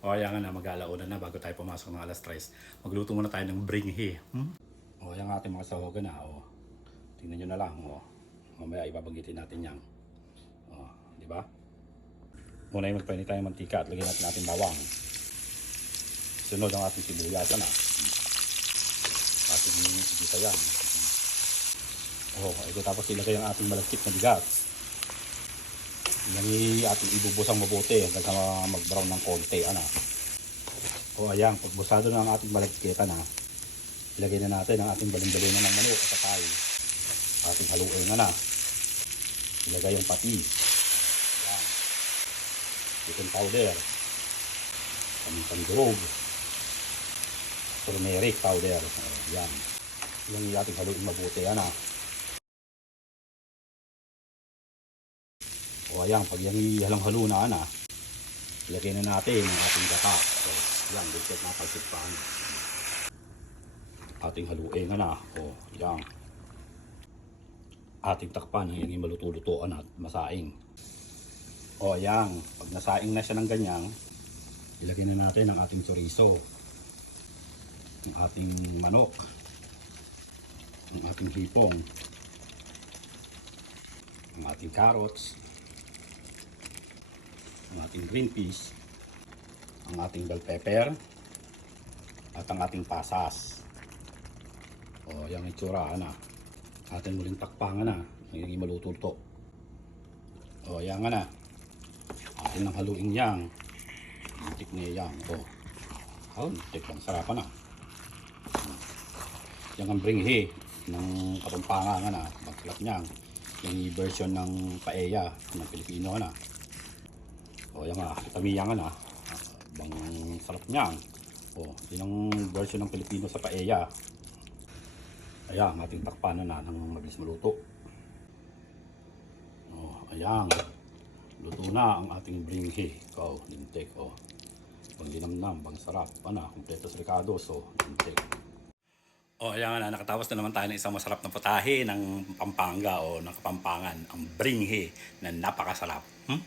O kaya nga na, mag-alauna na bago tayo pumasok ng alas 3. Magluto muna tayo ng bringhe. Hmm? O yan ang ating mga sahogan na. O. Tingnan nyo na lang. O. Mamaya ibabanggitin natin yan. O. Di ba? Muna yung magpainit tayo ng mantika at lagyan natin natin bawang. Sunod ang ating sibuyas na. Ating sigita yan. Oh, ito tapos ilagay ang ating malagkit na bigas. Yan ating ibubusang mabuti hanggang sa mag-brown ng konti. Ano? O ayan, pagbusado na ang ating malagkit, ano? Ilagay na natin ang ating balin-balin ng manok at sakay. Ating haluin na na. Ilagay yung pati. Ayan. Chicken powder. Kamintang durog. Turmeric powder. Ayan. Yung ating haluin mabuti. Ano? O ayan, pag yan halang-halo na, ana, ilagay na natin ang ating gata. So, yan, dito na palsipan. Ating haluin na na. O, yan. Ating takpan, yan yung maluto-lutoan at masaing. O, yan. Pag nasaing na siya ng ganyan, ilagay na natin ang ating chorizo. Ang ating manok. Ang ating hipong. Ang ating carrots ang ating green peas, ang ating bell pepper, at ang ating pasas. O, yung itsura, na. Atin muling takpangan na. Yung maluto to. O, yan nga na. Atin ang haluin yang. Antik niya yang. O. Antik lang. Sarapan na. Yan ang bringhe ng kapampangan nga na. Pagkalat niya. Yung version ng paella ng Pilipino na. O yan nga, tamiya nga na. Ah, Bang sarap niyan. O, yun ang version ng Pilipino sa paella. Ayan, ating takpan na ng mabilis maluto. O, ayan. Luto na ang ating bringhe. Ikaw, lintik. O, pang linamnam, pang sarap. Ano, kompletos ricados. O, lintik. O, ayan na, nakatapos na naman tayo ng isang masarap na putahe ng Pampanga o ng Kapampangan, ang bringhe na napakasarap. Hmm?